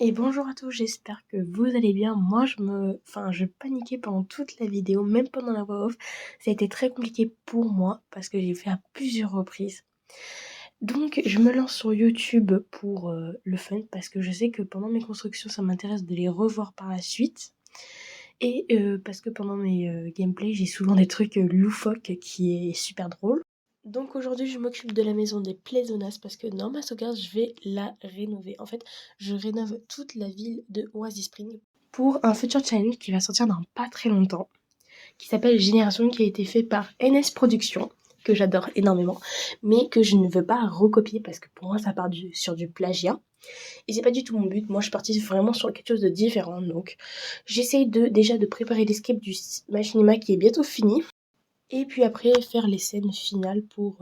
Et bonjour à tous, j'espère que vous allez bien. Moi, je paniquais pendant toute la vidéo, même pendant la voix off. Ça a été très compliqué pour moi parce que j'ai fait à plusieurs reprises. Donc, je me lance sur YouTube pour le fun parce que je sais que pendant mes constructions, ça m'intéresse de les revoir par la suite. Et parce que pendant mes gameplays, j'ai souvent des trucs loufoques qui est super drôle. Donc aujourd'hui, je m'occupe de la maison des Playzonas parce que dans ma sauvegarde, je vais la rénover. En fait, je rénove toute la ville de Oasis Spring pour un futur challenge qui va sortir dans pas très longtemps, qui s'appelle Génération, qui a été fait par NS Productions, que j'adore énormément, mais que je ne veux pas recopier parce que pour moi, ça part sur du plagiat. Et c'est pas du tout mon but. Moi, je suis partie vraiment sur quelque chose de différent. Donc, j'essaye déjà de préparer l'escape du machinima qui est bientôt fini. Et puis après, faire les scènes finales pour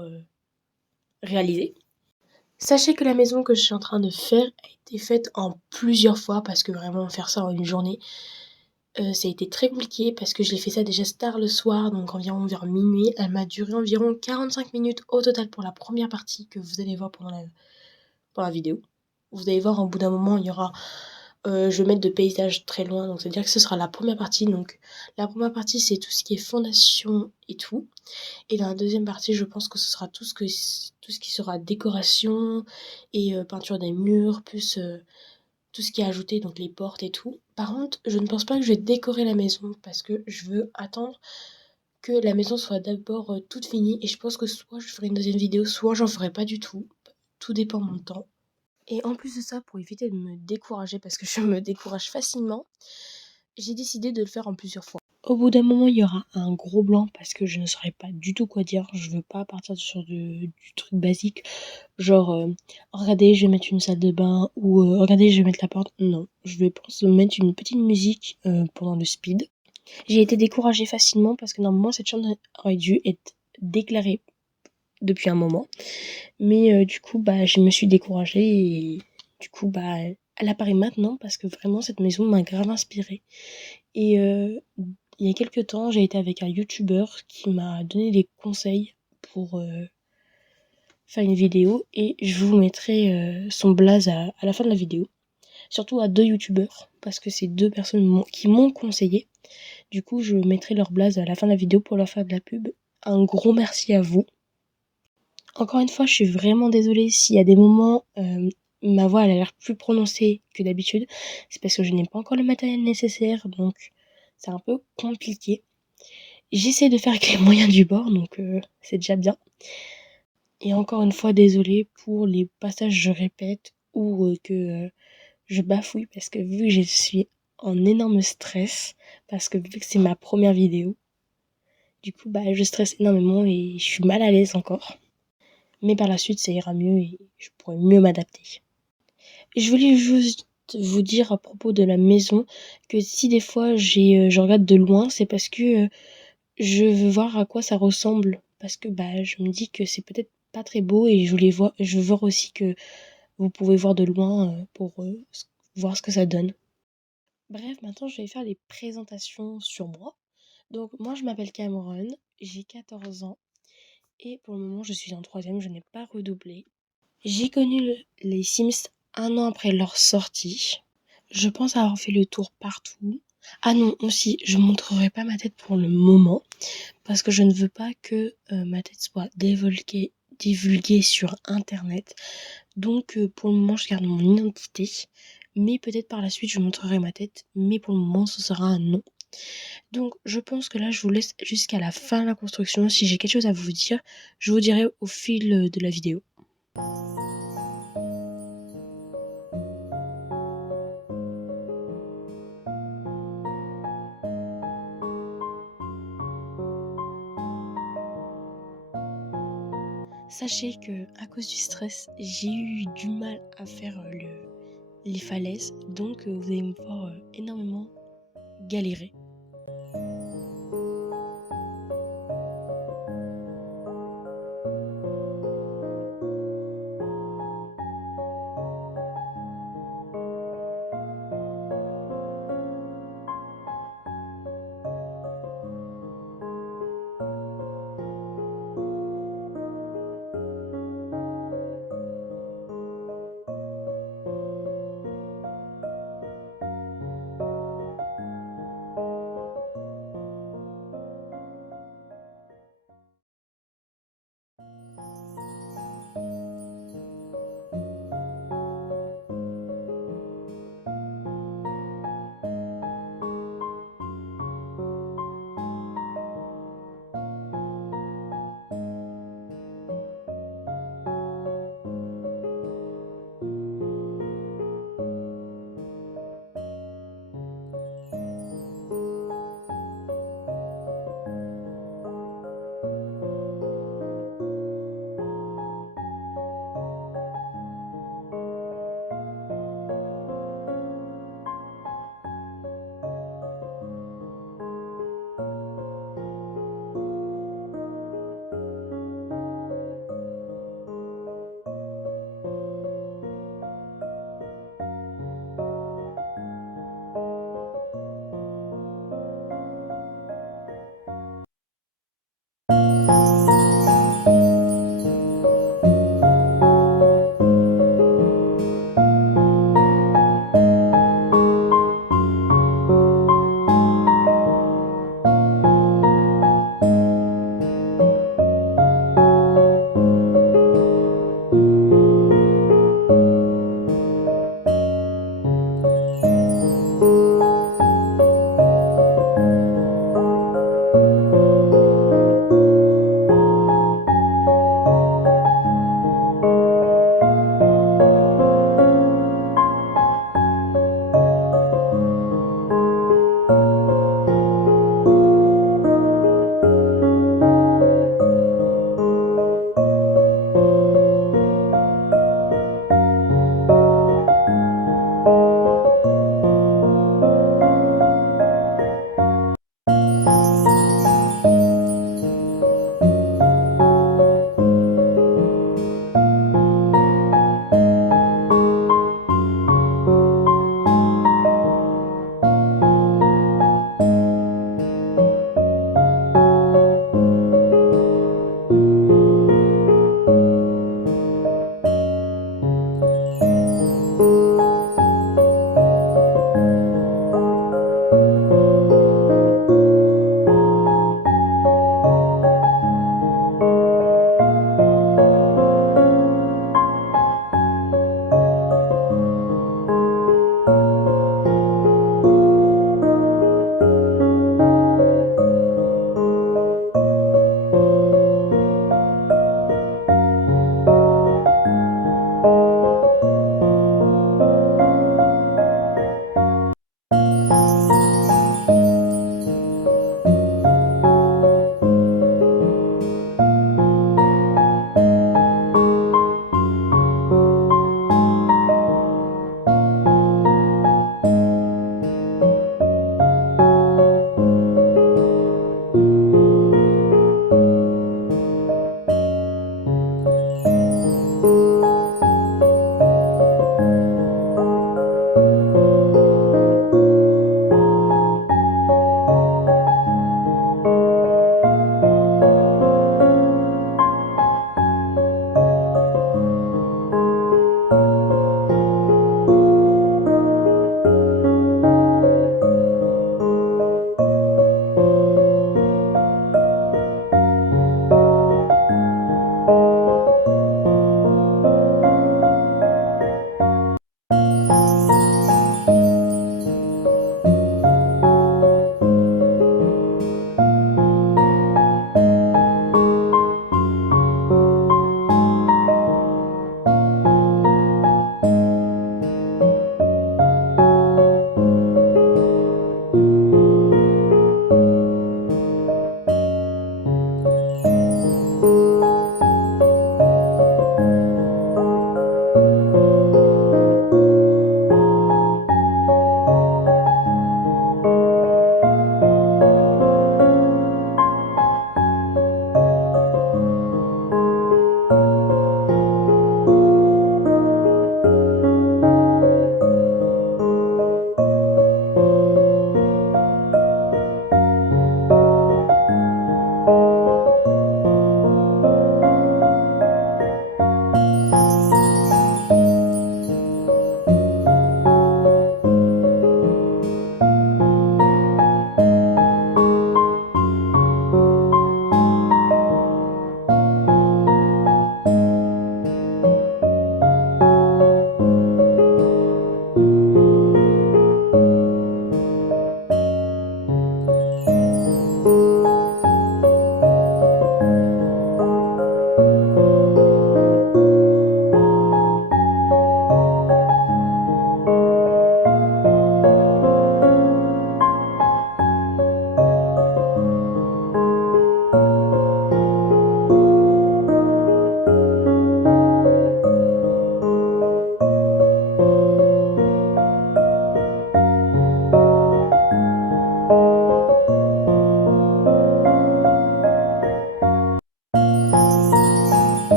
réaliser. Sachez que la maison que je suis en train de faire a été faite en plusieurs fois parce que vraiment faire ça en une journée, ça a été très compliqué parce que je l'ai fait ça déjà tard le soir, donc environ vers minuit. Elle m'a duré environ 45 minutes au total pour la première partie que vous allez voir pendant la vidéo. Vous allez voir, au bout d'un moment, il y aura je vais mettre de paysages très loin, donc c'est-à-dire que ce sera la première partie. Donc la première partie, c'est tout ce qui est fondation et tout. Et dans la deuxième partie, je pense que ce sera tout ce qui sera décoration et peinture des murs, plus tout ce qui est ajouté, donc les portes et tout. Par contre, je ne pense pas que je vais décorer la maison parce que je veux attendre que la maison soit d'abord toute finie. Et je pense que soit je ferai une deuxième vidéo, soit j'en ferai pas du tout. Tout dépend de mon temps. Et en plus de ça, pour éviter de me décourager, parce que je me décourage facilement, j'ai décidé de le faire en plusieurs fois. Au bout d'un moment, il y aura un gros blanc parce que je ne saurais pas du tout quoi dire. Je veux pas partir sur du truc basique, genre regardez, je vais mettre une salle de bain ou regardez, je vais mettre la porte. Non, je vais mettre une petite musique pendant le speed. J'ai été découragée facilement parce que normalement cette chambre aurait dû être déclarée depuis un moment, mais du coup je me suis découragée et du coup elle apparaît maintenant parce que vraiment cette maison m'a grave inspirée. Et il y a quelques temps, j'ai été avec un youtubeur qui m'a donné des conseils pour faire une vidéo et je vous mettrai son blaze à la fin de la vidéo. Surtout à deux youtubeurs parce que c'est deux personnes qui m'ont conseillé. Du coup, je mettrai leur blaze à la fin de la vidéo pour leur faire de la pub. Un gros merci à vous. Encore une fois, je suis vraiment désolée s'il y a des moments ma voix elle a l'air plus prononcée que d'habitude. C'est parce que je n'ai pas encore le matériel nécessaire, donc c'est un peu compliqué. J'essaie de faire avec les moyens du bord, donc c'est déjà bien. Et encore une fois, désolée pour les passages je répète ou que je bafouille parce que vu que je suis en énorme stress, parce que vu que c'est ma première vidéo, du coup je stresse énormément et je suis mal à l'aise encore. Mais par la suite ça ira mieux et je pourrai mieux m'adapter. Je voulais juste vous dire à propos de la maison que si des fois je regarde de loin, c'est parce que je veux voir à quoi ça ressemble parce que je me dis que c'est peut-être pas très beau et je veux voir aussi que vous pouvez voir de loin pour voir ce que ça donne. Bref, maintenant je vais faire les présentations sur moi. Donc moi je m'appelle Cameron, j'ai 14 ans et pour le moment je suis en troisième, je n'ai pas redoublé. J'ai connu les Sims un an après leur sortie. Je pense avoir fait le tour partout. Ah non, aussi, je montrerai pas ma tête pour le moment parce que je ne veux pas que ma tête soit divulguée sur internet. Donc pour le moment, je garde mon identité. Mais peut-être par la suite, je montrerai ma tête. Mais pour le moment, ce sera un non. Donc je pense que là, je vous laisse jusqu'à la fin de la construction. Si j'ai quelque chose à vous dire, je vous dirai au fil de la vidéo. Sachez que à cause du stress, j'ai eu du mal à faire les falaises, donc vous allez me voir énormément galérer.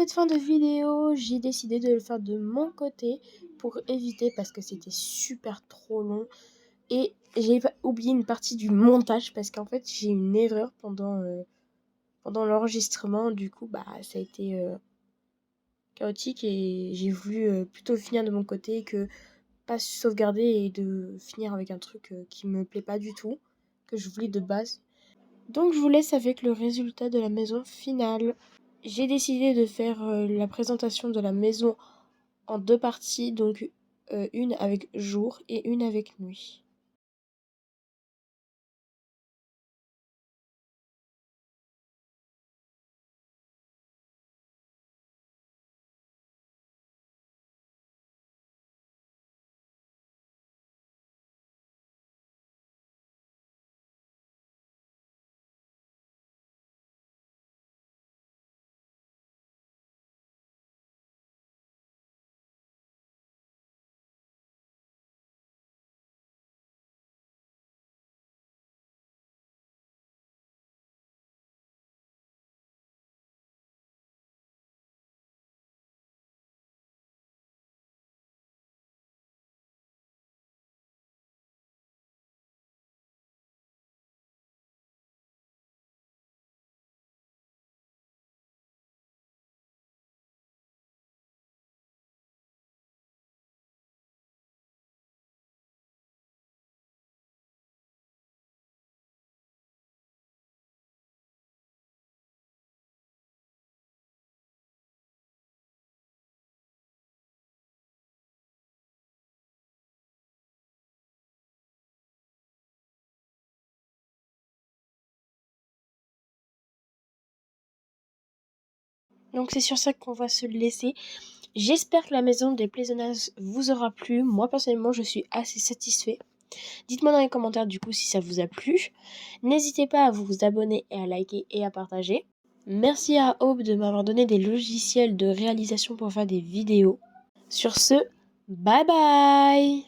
cette fin de vidéo, j'ai décidé de le faire de mon côté pour éviter, parce que c'était super trop long. Et j'ai oublié une partie du montage parce qu'en fait j'ai une erreur pendant l'enregistrement. Du coup ça a été chaotique et j'ai voulu plutôt finir de mon côté que pas sauvegarder et de finir avec un truc qui me plaît pas du tout, que je voulais de base. Donc je vous laisse avec le résultat de la maison finale. J'ai décidé de faire la présentation de la maison en 2 parties, donc une avec jour et une avec nuit. Donc c'est sur ça qu'on va se laisser. J'espère que la maison des Plaisonnas vous aura plu. Moi personnellement je suis assez satisfait. Dites-moi dans les commentaires du coup si ça vous a plu. N'hésitez pas à vous abonner et à liker et à partager. Merci à Aube de m'avoir donné des logiciels de réalisation pour faire des vidéos. Sur ce, bye bye!